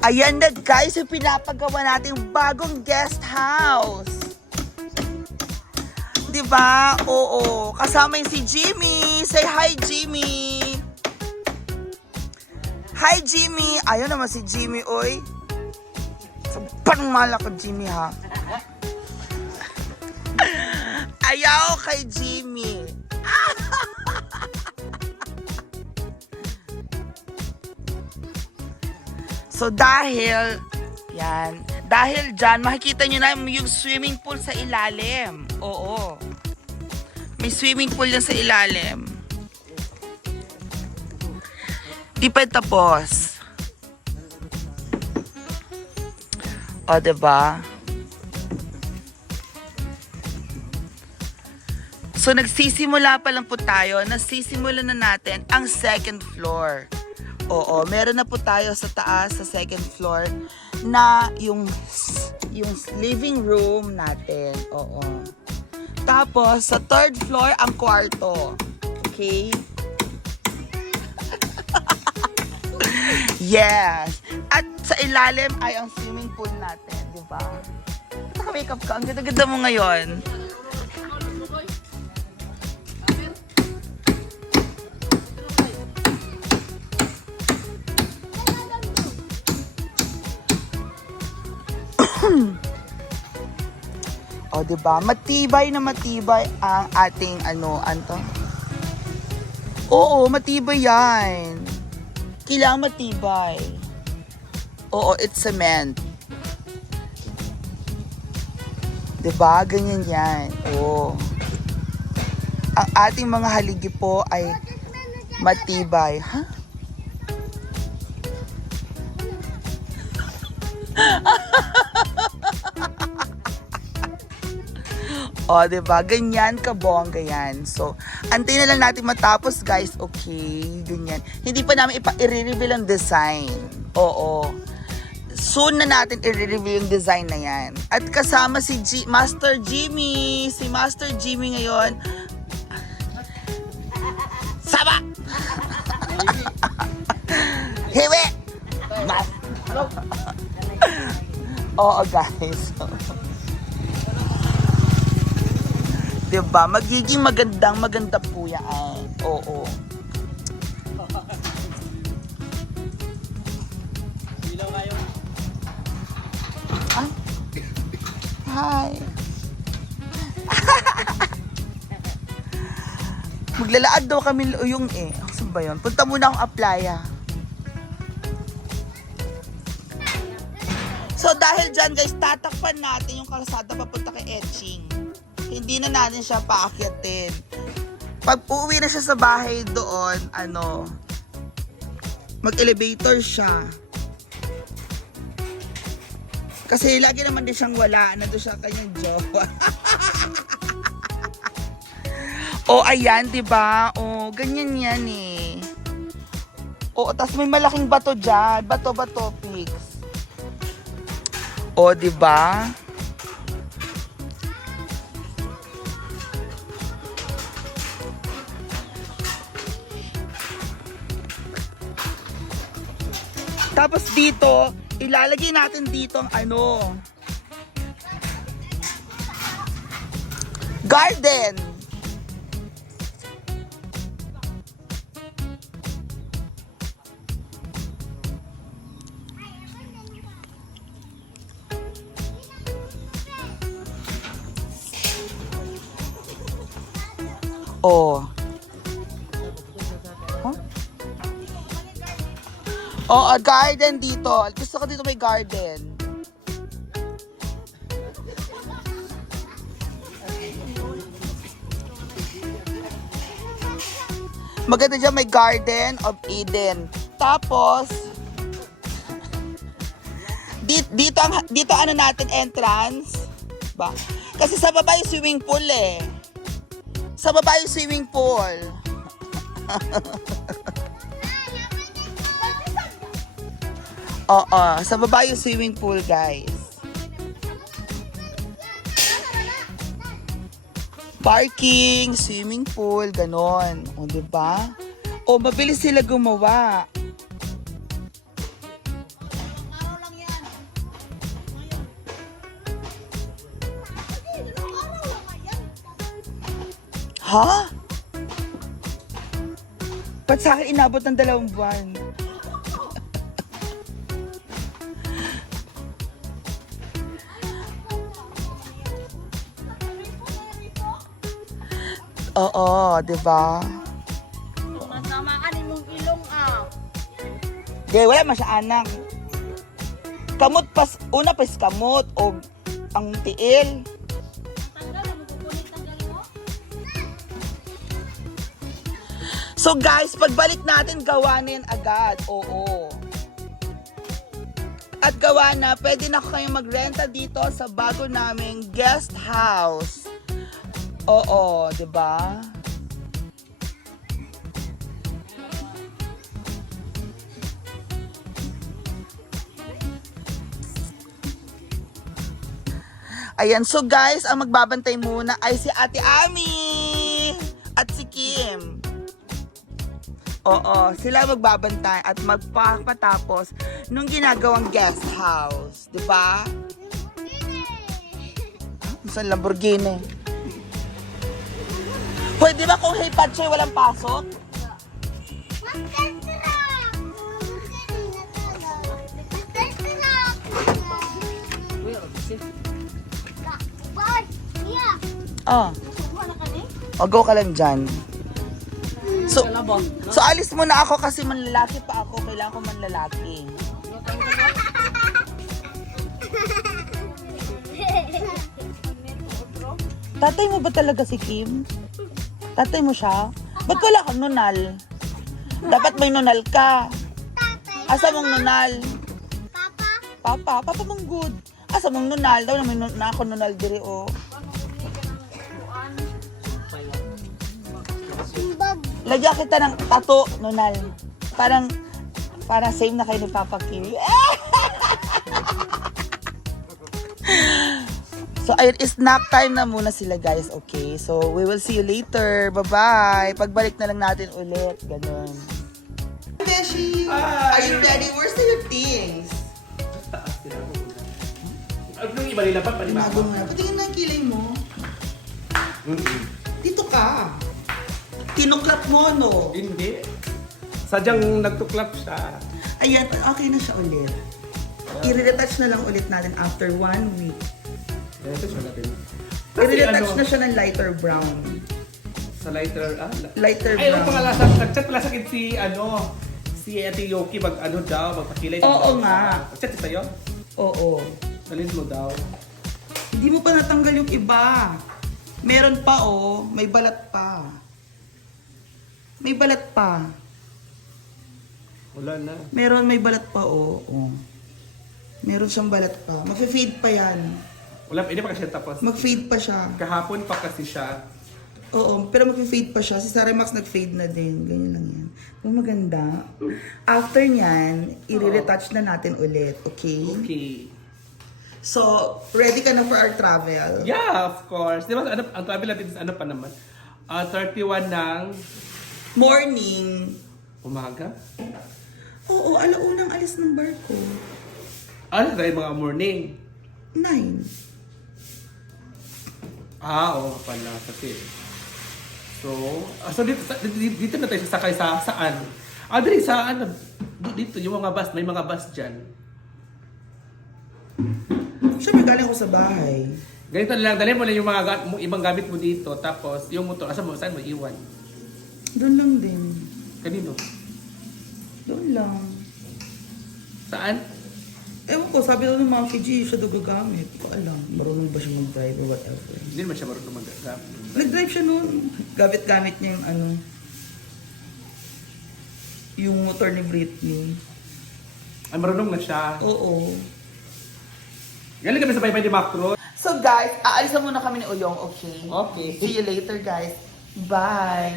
Ayan na guys, yung pinapagawa nating bagong guest house. 'Di ba? Oo. Kasama yung si Jimmy. Say hi, Jimmy. Hi, Jimmy. Ayun naman si Jimmy, oy. Sampang malak Jimmy, ha? Ayaw kay Jimmy. So dahil, yan, dahil dyan, makikita nyo na yung swimming pool sa ilalim. Oo. May swimming pool yan sa ilalim. Di pa tapos. O, diba? So, nagsisimula pa lang po tayo. Nagsisimula na natin ang second floor. Oo, meron na po tayo sa taas, sa second floor, na yung, yung living room natin. Oo. Tapos, sa third floor, ang kwarto. Okay? yes! At sa ilalim ay ang swimming pool natin, di ba? Naka-makeup ka. Ang ganda-ganda mo ngayon. Di ba? Matibay na matibay ang ating ano, anto? Oo, matibay yan. Kailangan matibay. Oo, it's cement. Di ba? Ganyan yan. Oo. Ang ating mga haligi po ay matibay. Ha? O, ba? Ganyan ka bongga yan. So, antayin na lang natin matapos, guys. Okay, ganyan. Hindi pa namin ipa i-reveal ang design. Oo. Soon na natin i-reveal yung design na yan. At kasama si G Master Jimmy. Si Master Jimmy ngayon. Sama! Hiwi! Mas- Oo, guys. Diba? Magiging magandang maganda po yan. Oo. Ah? Hi. Maglalaad daw kami yung eh. Saan ba yun? Punta muna akong applya. So dahil dyan guys, tatakpan natin yung kalsada papunta kay Etching hindi na natin siya paakyatin. Pag uuwi na siya sa bahay doon, ano, mag-elevator siya. Kasi lagi naman din siyang wala. Nandun siya kanyang jowa. o, ayan, di ba? O, ganyan yan eh. O, tas may malaking bato dyan. Bato-bato, pigs. O, di ba? Tapos dito, ilalagay natin dito ang ano. Garden. Oh. Oo, garden dito. Gusto ko dito may garden. Maganda dyan may Garden of Eden. Tapos, dito, dito, ang, dito ano natin entrance. Ba? Kasi sa baba yung swimming pool eh. Sa baba yung swimming pool. Oo, sa baba yung swimming pool, guys. Parking, swimming pool, ganon. O, ba? Diba? O, mabilis sila gumawa. Ha? Ba't sa akin inabot ng dalawang buwan? Oo, di ba? Masama ka ni mong ilong ah. Di, wala man siya anak. Kamot pas, una pas kamot o ang tiil. Mo. So guys, pagbalik natin, gawa na yan agad. Oo. At gawa na, pwede na kayong magrenta dito sa bago naming guest house. Oo, 'di ba? Ayan, so guys, ang magbabantay muna ay si Ate Ami at si Kim. Oo, sila magbabantay at magpapatapos nung ginagawang guest house. Di ba? Sa Lamborghini. Pwede ba kung hey Pache walang pasok? Ah, ni? o go ka lang dyan. So, so alis muna ako kasi manlalaki pa ako. Kailangan ko manlalaki. Tatay mo ba talaga si Kim? Tatay mo siya? Ba't wala kang nunal? Dapat may nunal ka. Asa mong nunal? Papa, papa mong good. Asa mong nunal? Daw na may nun- na ako nunal diri o. Lagyan kita ng tato, nunal. Parang, parang same na kayo ni Papa Kim. So, ayun, nap time na muna sila, guys. Okay? So, we will see you later. Bye-bye. Pagbalik na lang natin ulit. Ganun. Beshi! Are you ready? Where's your things? Ano yung iba nila pa? Bago na. Patingin na ang kilay mo. Dito ka. Tinuklat mo, no? Hindi. Sadyang nagtuklap siya. Ayan, okay na siya ulit. I-retouch na lang ulit natin after one week. Ito siya natin. Kasi I-retouch ano, na siya ng lighter brown. sa lighter, ah, la- Lighter Ay, brown. pala sa, nag-chat pala sa akin si, ano, si Ate Yoki, mag, ano daw, magpakilay. Oo nga. Chat sa'yo? Oo. Dalhin mo daw. Hindi mo pa natanggal yung iba. Meron pa, oh. May balat pa. May balat pa. Wala na. Meron, may balat pa, oh. oh. Meron siyang balat pa. Mag-fade pa yan. Wala, hindi pa kasi tapos. Mag-fade pa siya. Kahapon pa kasi siya. Oo, pero mag-fade pa siya. Si Sarah Max nag-fade na din. Ganyan lang yan. Oh, maganda. After nyan, i-retouch na natin ulit. Okay? Okay. So, ready ka na for our travel? Yeah, of course. Di ba, ano, ang travel natin is ano pa naman? Ah, 31 ng Morning. umaga. Oo, alaunang alis ng barko. Ano tayo mga morning? Nine. Ah, oo pala. Kasi, so, ah, so dito, dito, dito na tayo sasakay sa saan? Ah, dito sa ano, di- dito yung mga bus, may mga bus dyan. Siyempre, galing ako sa bahay. Ganito lang, dali mo lang yung mga ga- mo- ibang gamit mo dito, tapos yung motor, asa mo, saan mo iwan? Doon lang din. Kanino? Doon lang. Saan? Ewan ko, sabi daw ng Ma'am G, siya daw gagamit. Ko alam, marunong ba siya mag-drive or whatever. Hindi naman siya marunong mag-gamit. Nag-drive siya noon. Gamit-gamit niya yung ano, yung motor ni Britney. Ay, marunong na siya. Oo. Galing kami sa baybay ni Macro. So guys, aalis na muna kami ni Uyong, okay? Okay. See you later guys. Bye!